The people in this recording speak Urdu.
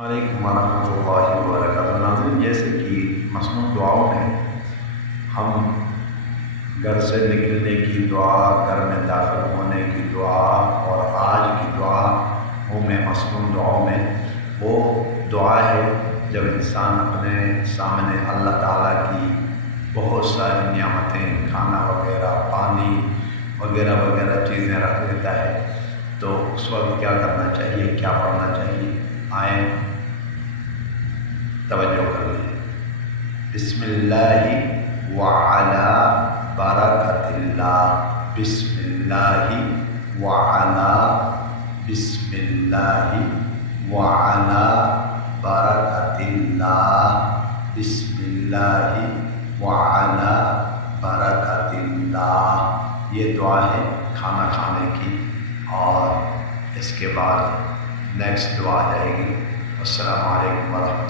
علیکم ورحمۃ اللہ وبرکاتہ۔ ناظرین، جیسے کہ مسنون دعاؤں میں ہم گھر سے نکلنے کی دعا، گھر میں داخل ہونے کی دعا اور آج کی دعا میں مسنون دعاؤں میں وہ دعا ہے جب انسان اپنے سامنے اللہ تعالیٰ کی بہت ساری نعمتیں، کھانا وغیرہ، پانی وغیرہ وغیرہ چیزیں رکھ لیتا ہے، تو اس وقت کیا کرنا چاہیے، کیا پڑھنا چاہیے؟ آئیں توجہ کر لیں۔ بسم اللہ وعلی برکت اللہ، بسم اللہ وعلی، بسم اللہ وعلی برکت اللہ، بسم اللہ وعلی برکت اللہ۔ یہ دعا ہے کھانا کھانے کی، اور اس کے بعد نیکسٹ دعا جائے گی۔ السلام علیکم ورحمۃ اللہ۔